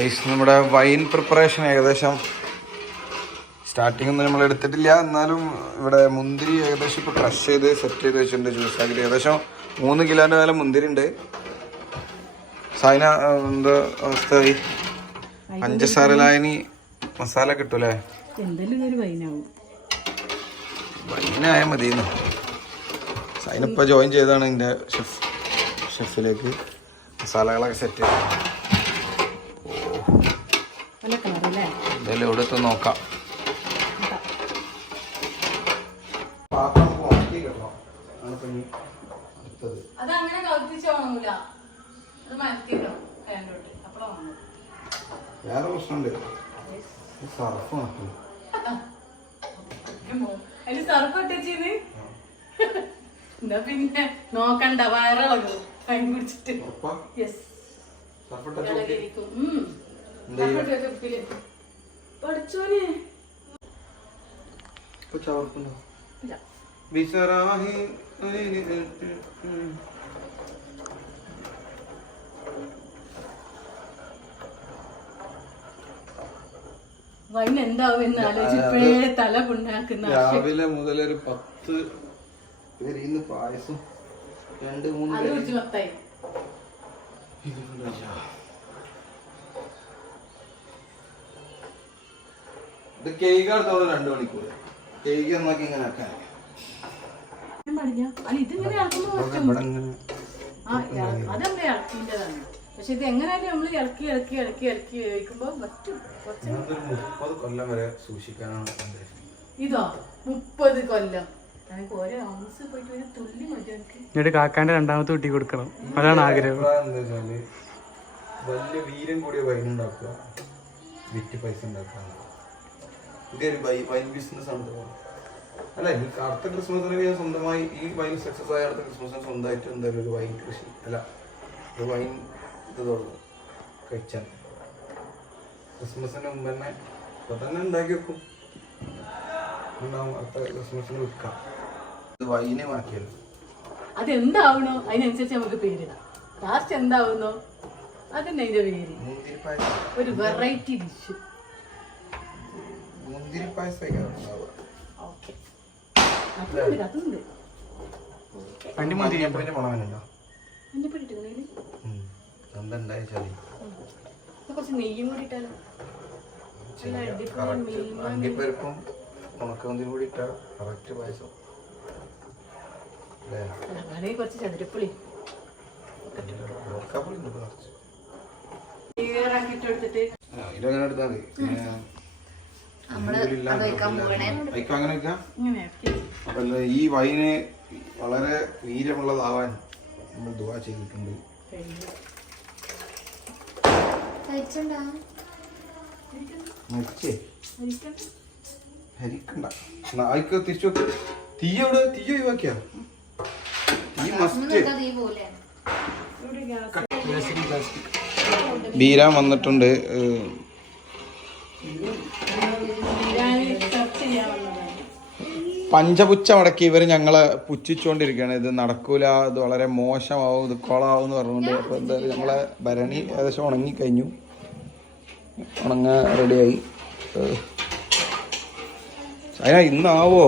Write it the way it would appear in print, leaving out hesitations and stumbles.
നമ്മുടെ wine preparation ഏകദേശം starting ഒന്നും നമ്മൾ എടുത്തിട്ടില്ല. എന്നാലും ഇവിടെ മുന്തിരി ഏകദേശം ഇപ്പോൾ ക്രഷ് ചെയ്ത് സെറ്റ് ചെയ്ത് വെച്ചിട്ടുണ്ട്. ജ്യൂസാക്കിയിട്ട് ഏകദേശം 3 കിലോൻ്റെ മേലെ മുന്തിരി ഉണ്ട്. സൈന എന്താ അവസ്ഥയായി? പഞ്ചസാര ലായനി മസാല കിട്ടൂലേ? വൈനായാൽ മതിയെന്ന്. സൈനിപ്പോൾ ജോയിൻ ചെയ്താണ് എൻ്റെ ഷെഫിലേക്ക് മസാലകളൊക്കെ സെറ്റ് ചെയ്ത്. എന്തായാലും ഇവിടെ എത്തും നോക്കാം. വേറെ പ്രശ്നമുണ്ട്, സർഫ് നോക്കി എന്നാ പിന്നെ നോക്കണ്ട, വയറിളകും കൈ കുടിച്ചിട്ട്. പഠിച്ചോനെ വൈൻ എന്താവും എന്ന് ആലോചിച്ചപ്പോഴേ തല പുണ്ണാക്കുന്ന. രാവിലെ മുതലൊരു 10 പേര് പായസം 2-3 അത് കുറിച്ച് മൊത്തായി. ഇത് കേക്ക് അടുത്തോളം 2 മണിക്കൂർ കേക്ക് എന്നാക്കി ഇങ്ങനെ ആക്കാൻ. ഇതിങ്ങനെ അതല്ലേ ഇളക്കിൻ്റെതാണ്. പക്ഷെ ഇത് എങ്ങനെയാലും നമ്മൾ ഇളക്കി ഇളക്കി ഇളക്കി ഇളക്കി കഴിക്കുമ്പോ പറ്റും. 30 കൊല്ലം വരെ സൂക്ഷിക്കാനാണ് ഇതോ 30 കൊല്ലം. ഓരോ ഔൺസ് പോയിട്ട് ഒരു തുള്ളി മതി. എന്നിട്ട് കാക്കാന്റെ 2ാമത്തെ കുട്ടി കൊടുക്കണം, അതാണ് ആഗ്രഹം. എന്താ വെച്ചാല് വലിയ വീരം കൂടിയ വൈൻ ഉണ്ടാക്കുക, വിറ്റ് പൈസ ഉണ്ടാക്കുക. ഇതൊരു വൈൻ ബിസിനസ് ആണ്. അല്ല, എനിക്ക് അടുത്ത ക്രിസ്മസിന് ഞാൻ സ്വന്തമായി ഈ വൈൻ സക്സസ് ആയ അടുത്ത ക്രിസ്മസിന് സ്വന്തമായിട്ട് എന്തായാലും ഒരു വൈൻ കൃഷി അല്ല ഒരു വൈൻ ഇത് തുടങ്ങും കഴിച്ചാൽ. ക്രിസ്മസിന് മുമ്പ് തന്നെ ഇപ്പൊ തന്നെ ഉണ്ടാക്കി വെക്കും, ഉണ്ടാവും. അടുത്ത ക്രിസ്മസിന് വിൽക്കാം. ഇത് വൈനെ മാറ്റിയല്ലോ. അതെന്താവണോ അതിനനുസരിച്ച് നമുക്ക് പേരിടാം. ലാസ്റ്റ് എന്താവുന്നോ അതന്നെ അതിന്റെ പേര്. ഒരു വെറൈറ്റി ഡിഷ് മുന്തിരി പായസം. കുറച്ച് നെയ്യും കൂടി ഇട്ടാലോ? അണ്ടിപ്പരിപ്പും ഉണക്കമുന്തിരി കൂടി ഇട്ടാ കറക്റ്റ് പായസം. കുറച്ച് ചതുരപ്പുളി ഇതങ്ങനെ എടുത്താൽ മതി. ഈ വൈന് വളരെ വീര്യമുള്ളതാവാൻ നമ്മൾ ദുആ ചെയ്തിട്ടുണ്ട്. ഹരിക്കണ്ട തിരിച്ചു വെക്ക്. തീയോട് തീ ഒഴിവാക്കിയ തീ മസ്റ്റ്. ബീരാൻ വന്നിട്ടുണ്ട്. പഞ്ചപുച്ഛ മടക്കി ഇവർ ഞങ്ങളെ പുച്ഛിച്ചുകൊണ്ടിരിക്കുകയാണ്. ഇത് നടക്കൂല, ഇത് വളരെ മോശമാവും, ഇത് കൊളാവും എന്ന് പറഞ്ഞുകൊണ്ട്. അപ്പോൾ എന്തായാലും ഞങ്ങളെ ഭരണി ഏകദേശം ഉണങ്ങിക്കഴിഞ്ഞു, ഉണങ്ങാൻ റെഡിയായി. അതിനാ ഇന്നാവോ?